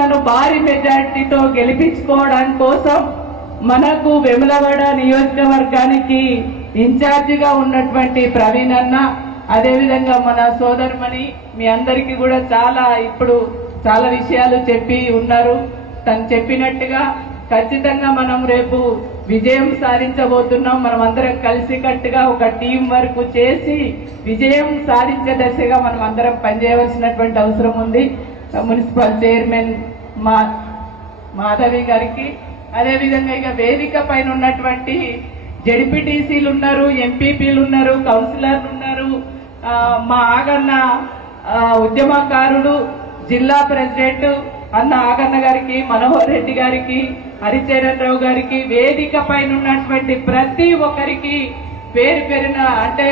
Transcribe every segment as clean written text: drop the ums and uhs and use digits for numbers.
అన్నను భారీ మెజార్టీతో గెలిపించుకోవడం కోసం మనకు వెములవాడ నియోజకవర్గానికి ఇన్ఛార్జిగా ఉన్నటువంటి ప్రవీణ్ అన్న, అదేవిధంగా మన సోదరుమణి మీ అందరికీ కూడా ఇప్పుడు చాలా విషయాలు చెప్పి ఉన్నారు. తను చెప్పినట్టుగా ఖచ్చితంగా మనం రేపు విజయం సాధించబోతున్నాం. మనం అందరం కలిసికట్టుగా ఒక టీం వర్క్ చేసి విజయం సాధించే దశగా మనం అందరం పనిచేయవలసినటువంటి అవసరం ఉంది. మున్సిపల్ చైర్మన్ మాధవి గారికి, అదేవిధంగా ఇక వేదిక పైన ఉన్నటువంటి జెడ్పీటీసీలు ఉన్నారు, ఎంపీపీలు ఉన్నారు, కౌన్సిలర్లు ఉన్నారు, మా ఆగన్న ఉద్యమకారుడు జిల్లా ప్రెసిడెంట్ అన్న ఆగన్న గారికి, మనోహర్ రెడ్డి గారికి, హరిచరణ్ రావు గారికి, వేదిక పైన ఉన్నటువంటి ప్రతి ఒక్కరికి పేరు పేరున, అంటే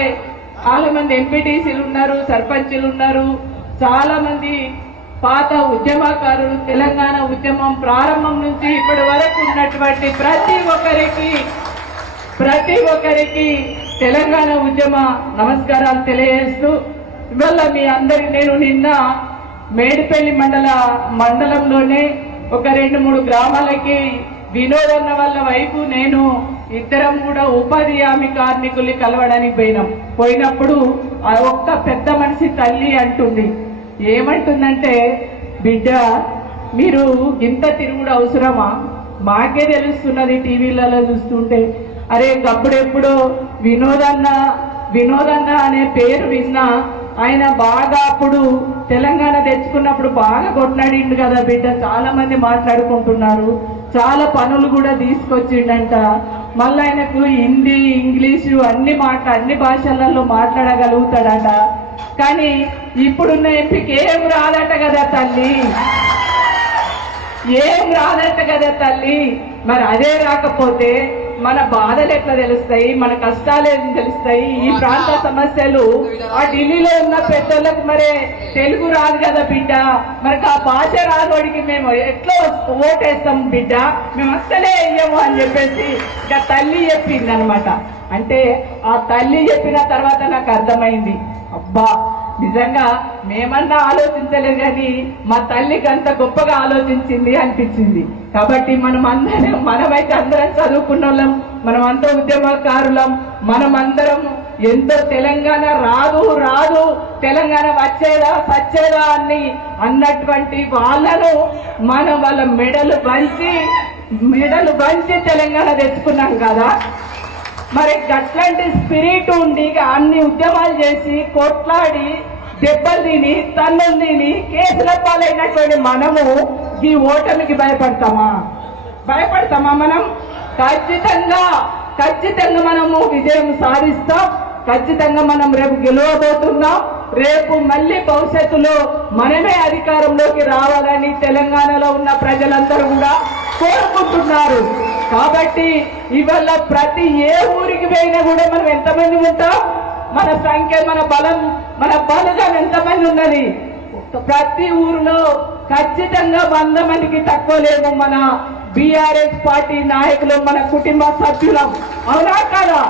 చాలా మంది ఎంపీటీసీలు ఉన్నారు, సర్పంచులు ఉన్నారు, చాలా మంది పాత ఉద్యమకారులు, తెలంగాణ ఉద్యమం ప్రారంభం నుంచి ఇప్పటి వరకు ఉన్నటువంటి ప్రతి ఒక్కరికి తెలంగాణ ఉద్యమ నమస్కారాలు తెలియజేస్తూ, ఇవాళ మీ అందరి నేను నిన్న మేడిపల్లి మండలంలోనే ఒక 2-3 గ్రామాలకి వినోదన్న వాళ్ళ వైపు నేను ఇద్దరం కూడా ఉపాధి హామీ కార్మికుల్ని కలవడానికి పోయినప్పుడు ఆ ఒక్క పెద్ద మనిషి తల్లి అంటుంది, ఏమంటుందంటే, బిడ్డ మీరు ఇంత తిరుగుడు అవసరమా, మాకే తెలుస్తున్నది టీవీలలో చూస్తుంటే, అరే గప్పుడెప్పుడో వినోదన్న అనే పేరు విన్నా, ఆయన బాగా అప్పుడు తెలంగాణ తెచ్చుకున్నప్పుడు బాగా కొట్లాడిండు కదా బిడ్డ, చాలా మంది మాట్లాడుకుంటున్నారు, చాలా పనులు కూడా తీసుకొచ్చిండంట, మళ్ళీ ఆయనకు హిందీ ఇంగ్లీషు అన్ని భాషలలో మాట్లాడగలుగుతాడట, కానీ ఇప్పుడున్న ఎంపీకి ఏం రాదట కదా తల్లి, మరి అదే రాకపోతే మన బాధలు ఎట్లా తెలుస్తాయి, మన కష్టాలు ఏం తెలుస్తాయి, ఈ ప్రాంత సమస్యలు ఆ ఢిల్లీలో ఉన్న పెద్దలకు మరి తెలుగు రాదు కదా బిడ్డ, మరి ఆ భాష రాదోడికి మేము ఎట్లా ఓటేస్తాం బిడ్డ, మేము అస్సలే వెయ్యము అని చెప్పేసి ఇక తల్లి చెప్పింది అనమాట. అంటే ఆ తల్లి చెప్పిన తర్వాత నాకు అర్థమైంది, అబ్బా నిజంగా మేమన్నా ఆలోచించలేదు కానీ మా తల్లికి అంత గొప్పగా ఆలోచించింది అనిపించింది. కాబట్టి మనమైతే అందరం చదువుకున్న వాళ్ళం, మనమంతా ఉద్యమకారులం, మనమందరం ఎంతో తెలంగాణ రాదు తెలంగాణ వచ్చేదా సచ్చేదా అని అన్నటువంటి వాళ్ళను వాళ్ళ మెడలు వంచి తెలంగాణ తెచ్చుకున్నాం కదా. మరి అట్లాంటి స్పిరిట్ ఉండి అన్ని ఉద్యమాలు చేసి కొట్లాడి దెబ్బలు తిని తన్నులు తిని కేసుల పాలైనటువంటి మనము ఈ ఓటమికి భయపడతామా? మనం ఖచ్చితంగా మనము విజయం సాధిస్తాం. ఖచ్చితంగా మనం రేపు గెలవబోతున్నాం. రేపు మళ్ళీ భవిష్యత్తులో మనమే అధికారంలోకి రావాలని తెలంగాణలో ఉన్న ప్రజలందరూ కూడా కోరుకుంటున్నారు. కాబట్టి ఇవాళ ప్రతి ఏ ఊరికి పోయినా కూడా మనం ఎంతమంది ఉంటాం, మన సంఖ్య, మన బలగం ఎంతమంది ఉన్నది, ప్రతి ఊరిలో ఖచ్చితంగా 100 మందికి తక్కువ లేము మన బీఆర్ఎస్ పార్టీ నాయకులు, మన కుటుంబ సభ్యులం, అవునా కదా?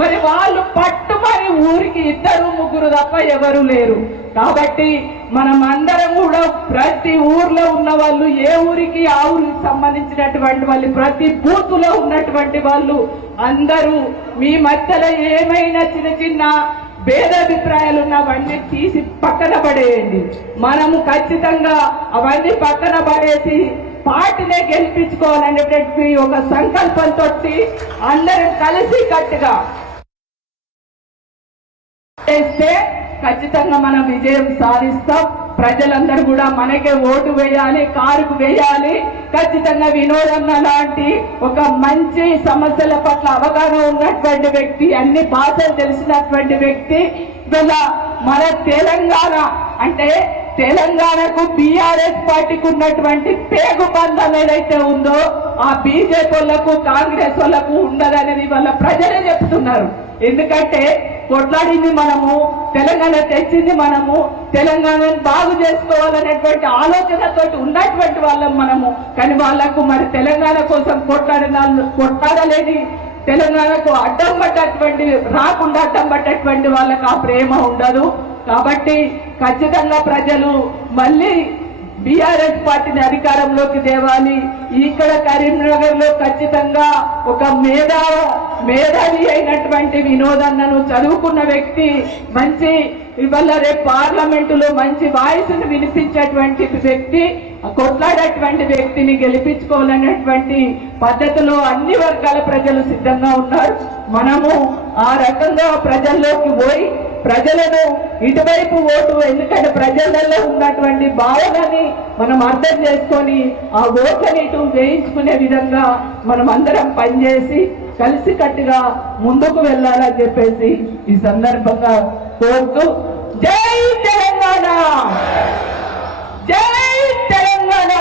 మరి వాళ్ళు పట్టుమని ఊరికి 2-3 తప్ప ఎవరు లేరు. కాబట్టి మనం అందరం కూడా ప్రతి ఊర్లో ఉన్న వాళ్ళు, ఏ ఊరికి ఆ ఊరికి సంబంధించినటువంటి వాళ్ళు, ప్రతి బూతులో ఉన్నటువంటి వాళ్ళు అందరూ మీ మధ్యలో ఏమైనా చిన్న భేదాభిప్రాయాలు ఉన్నవన్నీ తీసి పక్కన పడేయండి. మనము ఖచ్చితంగా అవన్నీ పక్కన పడేసి పార్టీనే గెలిపించుకోవాలనేటువంటి ఒక సంకల్పంతో అందరం కలిసి కట్టుగా చేస్తే ఖచ్చితంగా మనం విజయం సాధిస్తాం. ప్రజలందరూ కూడా మనకే ఓటు వేయాలి, కారుకు వేయాలి. ఖచ్చితంగా వినోదన్న లాంటి ఒక మంచి సమస్యల పట్ల అవగాహన ఉన్నటువంటి వ్యక్తి, అన్ని భాషలు తెలిసినటువంటి వ్యక్తి. ఇవాళ మన తెలంగాణ అంటే తెలంగాణకు బీఆర్ఎస్ పార్టీకి ఉన్నటువంటి పేగు బంధం ఏదైతే ఉందో ఆ బీజేపీ వాళ్ళకు కాంగ్రెస్ వాళ్ళకు ఉండదనేది వాళ్ళ ప్రజలే చెప్తున్నారు. ఎందుకంటే కొట్లాడింది మనము, తెలంగాణ తెచ్చింది మనము, తెలంగాణను బాగు చేసుకోవాలనేటువంటి ఆలోచనతో ఉన్నటువంటి వాళ్ళం మనము. కానీ వాళ్లకు మరి తెలంగాణ కోసం కొట్లాడలేని, తెలంగాణకు అడ్డం పట్టేటువంటి వాళ్ళకు ఆ ప్రేమ ఉండదు. కాబట్టి ఖచ్చితంగా ప్రజలు మళ్ళీ బీఆర్ఎస్ పార్టీని అధికారంలోకి తేవాలి. ఇక్కడ కరీంనగర్ లో ఖచ్చితంగా ఒక మేధావి అయినటువంటి వినోద్ అన్నను చదువుకున్న వ్యక్తి, మంచి ఇవాళ రేపు పార్లమెంటులో మంచి వాయిస్ ను వినిపించేటువంటి వ్యక్తి, కొట్లాడేటువంటి వ్యక్తిని గెలిపించుకోవాలనేటువంటి పద్ధతిలో అన్ని వర్గాల ప్రజలు సిద్ధంగా ఉన్నారు. మనము ఆ రకంగా ప్రజల్లోకి పోయి ప్రజలను ఇటువైపు ఓటు, ఎందుకంటే ప్రజలలో ఉన్నటువంటి భావనని మనం అర్థం చేసుకొని ఆ ఓట్లని ఇటు వేయించుకునే విధంగా మనం అందరం పనిచేసి కలిసికట్టుగా ముందుకు వెళ్ళాలని చెప్పేసి ఈ సందర్భంగా కోరుతూ, జై తెలంగాణ, జై తెలంగాణ.